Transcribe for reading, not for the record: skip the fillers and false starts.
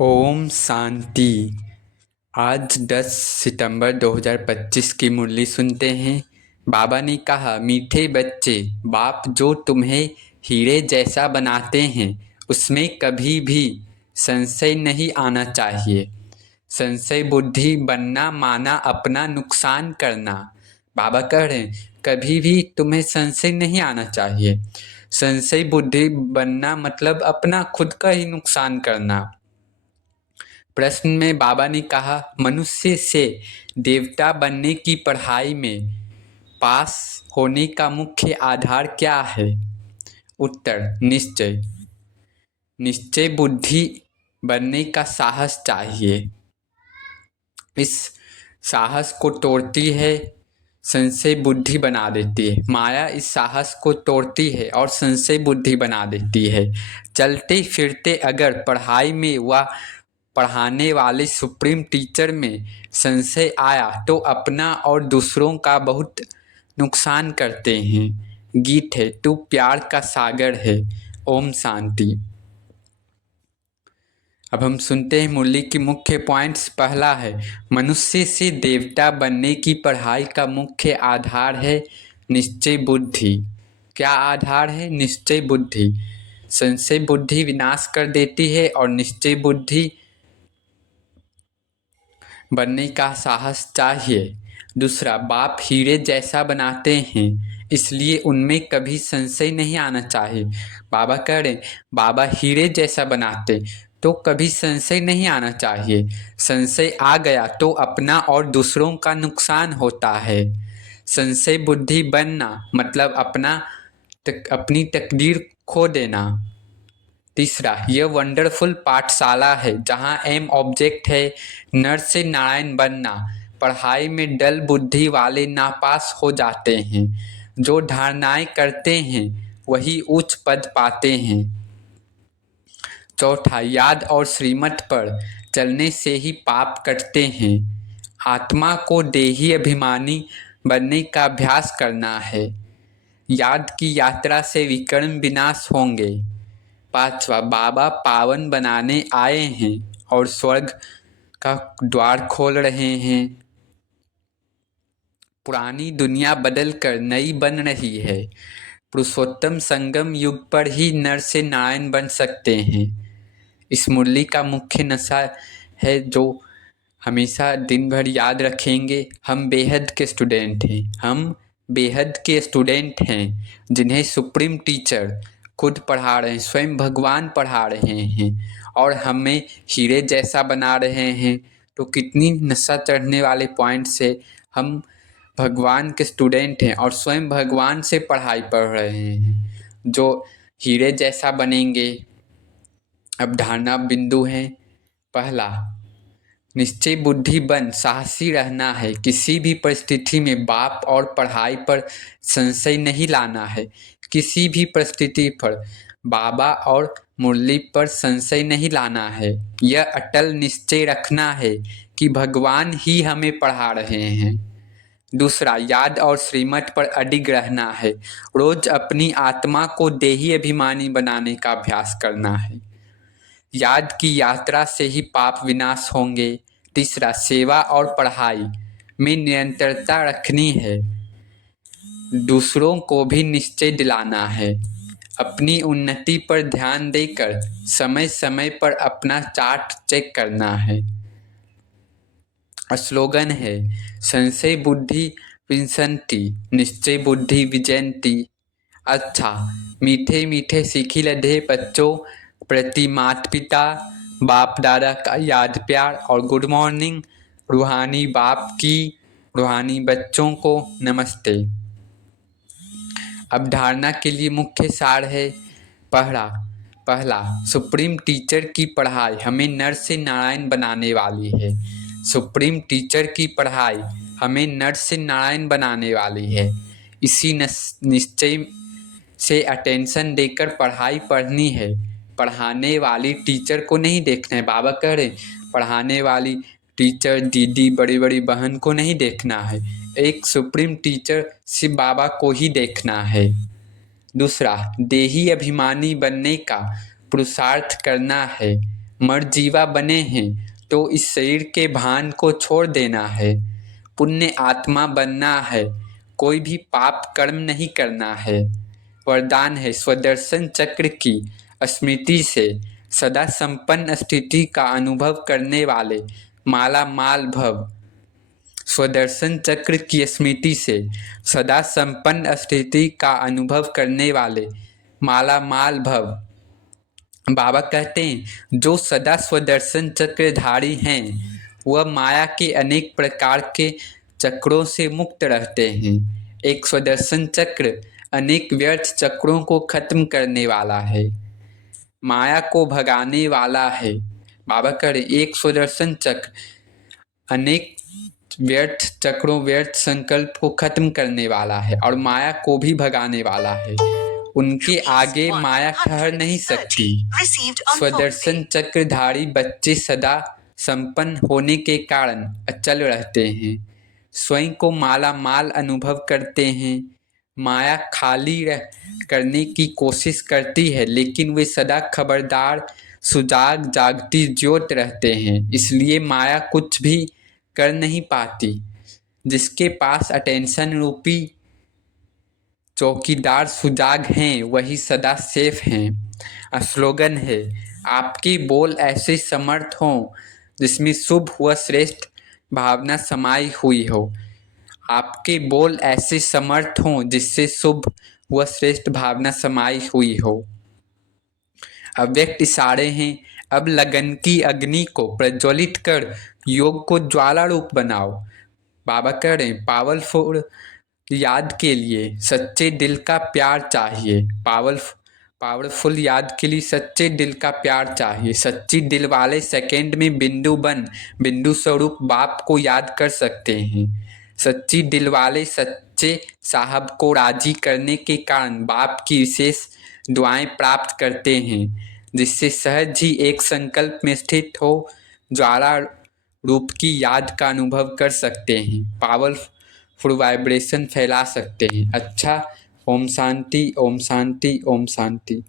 ओम शांति। आज 10 सितंबर 2025 की मुरली सुनते हैं। बाबा ने कहा, मीठे बच्चे, बाप जो तुम्हें हीरे जैसा बनाते हैं उसमें कभी भी संशय नहीं आना चाहिए। संशय बुद्धि बनना माना अपना नुकसान करना। बाबा कह रहे हैं कभी भी तुम्हें संशय नहीं आना चाहिए। संशय बुद्धि बनना मतलब अपना खुद का ही नुकसान करना। प्रश्न में बाबा ने कहा, मनुष्य से देवता बनने की पढ़ाई में पास होने का मुख्य आधार क्या है? उत्तर, निश्चय। निश्चय बुद्धि बनने का साहस चाहिए। इस साहस को तोड़ती है संशय बुद्धि बना देती है। माया इस साहस को तोड़ती है और संशय बुद्धि बना देती है। चलते फिरते अगर पढ़ाई में व पढ़ाने वाले सुप्रीम टीचर में संशय आया तो अपना और दूसरों का बहुत नुकसान करते हैं। गीत है, तू प्यार का सागर है। ओम शांति। अब हम सुनते हैं मुरली की मुख्य पॉइंट्स। पहला है, मनुष्य से देवता बनने की पढ़ाई का मुख्य आधार है निश्चय बुद्धि। क्या आधार है? निश्चय बुद्धि। संशय बुद्धि विनाश कर देती है और निश्चय बुद्धि बनने का साहस चाहिए। दूसरा, बाप हीरे जैसा बनाते हैं इसलिए उनमें कभी संशय नहीं आना चाहिए। बाबा कह रहे, बाबा हीरे जैसा बनाते तो कभी संशय नहीं आना चाहिए। संशय आ गया तो अपना और दूसरों का नुकसान होता है। संशय बुद्धि बनना मतलब अपनी तकदीर खो देना। तीसरा, यह वंडरफुल पाठशाला है जहाँ एम ऑब्जेक्ट है नर से नारायण बनना। पढ़ाई में डल बुद्धि वाले नापास हो जाते हैं। जो धारणाएं करते हैं वही उच्च पद पाते हैं। चौथा, याद और श्रीमत पर चलने से ही पाप कटते हैं। आत्मा को देही अभिमानी बनने का अभ्यास करना है। याद की यात्रा से विकर्म विनाश होंगे। पांचवा, बाबा पावन बनाने आए हैं और स्वर्ग का द्वार खोल रहे हैं। पुरानी दुनिया बदलकर नई बन रही है। पुरुषोत्तम संगम युग पर ही नर से नारायण बन सकते हैं। इस मुरली का मुख्य नशा है जो हमेशा दिन भर याद रखेंगे, हम बेहद के स्टूडेंट हैं। हम बेहद के स्टूडेंट हैं जिन्हें सुप्रीम टीचर खुद पढ़ा रहे हैं, स्वयं भगवान पढ़ा रहे हैं और हमें हीरे जैसा बना रहे हैं। तो कितनी नशा चढ़ने वाले पॉइंट से हम भगवान के स्टूडेंट हैं और स्वयं भगवान से पढ़ाई पढ़ रहे हैं जो हीरे जैसा बनेंगे। अब धारणा बिंदु है। पहला, निश्चय बुद्धि बन साहसी रहना है। किसी भी परिस्थिति में बाप और पढ़ाई पर संशय नहीं लाना है। किसी भी परिस्थिति पर बाबा और मुरली पर संशय नहीं लाना है। यह अटल निश्चय रखना है कि भगवान ही हमें पढ़ा रहे हैं। दूसरा, याद और श्रीमत पर अडिग रहना है। रोज अपनी आत्मा को देही अभिमानी बनाने का अभ्यास करना है। याद की यात्रा से ही पाप विनाश होंगे। तीसरा, सेवा और पढ़ाई में निरंतरता रखनी है। दूसरों को भी निश्चय दिलाना है। अपनी उन्नति पर ध्यान देकर समय समय पर अपना चार्ट चेक करना है। स्लोगन है, संशय बुद्धि विंसंति, निश्चय बुद्धि विजयंती। अच्छा, मीठे मीठे सीखी लधे बच्चों प्रति माता पिता बाप दादा का याद प्यार और गुड मॉर्निंग। रूहानी बाप की रूहानी बच्चों को नमस्ते। अब धारणा के लिए मुख्य सार है। पहला, सुप्रीम टीचर की पढ़ाई हमें नर से नारायण बनाने वाली है। सुप्रीम टीचर की पढ़ाई हमें नर से नारायण बनाने वाली है। इसी निश्चय से अटेंशन देकर पढ़ाई पढ़नी है। पढ़ाने वाली टीचर को नहीं देखना है। बाबा कह रहे पढ़ाने वाली टीचर दीदी बड़ी बड़ी बहन को नहीं देखना है। एक सुप्रीम टीचर सिर्फ बाबा को ही देखना है। दूसरा, देही अभिमानी बनने का पुरुषार्थ करना है। मरजीवा बने हैं तो इस शरीर के भान को छोड़ देना है, पुण्य आत्मा बनना है, कोई भी पाप कर्म नहीं करना है। वरदान है स्वदर्शन चक्र की स्मृति से सदा संपन्न स्थिति का अनुभव करने वाले माला माल भव। स्वदर्शन चक्र की स्मृति से सदा संपन्न स्थिति का अनुभव करने वाले माला माल भव। बाबा कहते हैं जो सदा स्वदर्शन चक्रधारी हैं वह माया के अनेक प्रकार के चक्रों से मुक्त रहते हैं। एक स्वदर्शन चक्र अनेक व्यर्थ चक्रों को खत्म करने वाला है, माया को भगाने वाला है। बाबा कह रहे एक स्वदर्शन चक्र अनेक व्यर्थ चक्रों व्यर्थ संकल्प को खत्म करने वाला है और माया को भी भगाने वाला है। उनके आगे माया ठहर नहीं सकती। स्वदर्शन चक्रधारी बच्चे सदा संपन्न होने के कारण अचल रहते हैं, स्वयं को माला माल अनुभव करते हैं। माया खाली करने की कोशिश करती है लेकिन वे सदा खबरदार सुजाग जागती ज्योत रहते हैं, इसलिए माया कुछ भी कर नहीं पाती। जिसके पास अटेंशन रूपी चौकीदार सुजाग हैं वही सदा सेफ हैं। स्लोगन है आपके बोल ऐसे समर्थ हों जिसमें शुभ व श्रेष्ठ भावना समाई हुई हो। आपके बोल ऐसे समर्थ हों जिससे शुभ व श्रेष्ठ भावना समाई हुई हो। अव्यक्त इशारे हैं अब लगन की अग्नि को प्रज्वलित कर योग को ज्वाला रूप बनाओ। बाबा कह रहे हैं पावरफुल याद के लिए सच्चे दिल का प्यार चाहिए। पावरफुल याद के लिए सच्चे दिल का प्यार चाहिए। सच्ची दिल वाले सेकंड में बिंदु स्वरूप बाप को याद कर सकते हैं। सच्ची दिल वाले सच्चे साहब को राजी करने के कारण बाप की विशेष दुआएं प्राप्त करते हैं, जिससे सहज ही एक संकल्प में स्थित हो ज्वाला रूप की याद का अनुभव कर सकते हैं, पावरफुल वाइब्रेशन फैला सकते हैं। अच्छा, ओम शांति, ओम शांति, ओम शांति।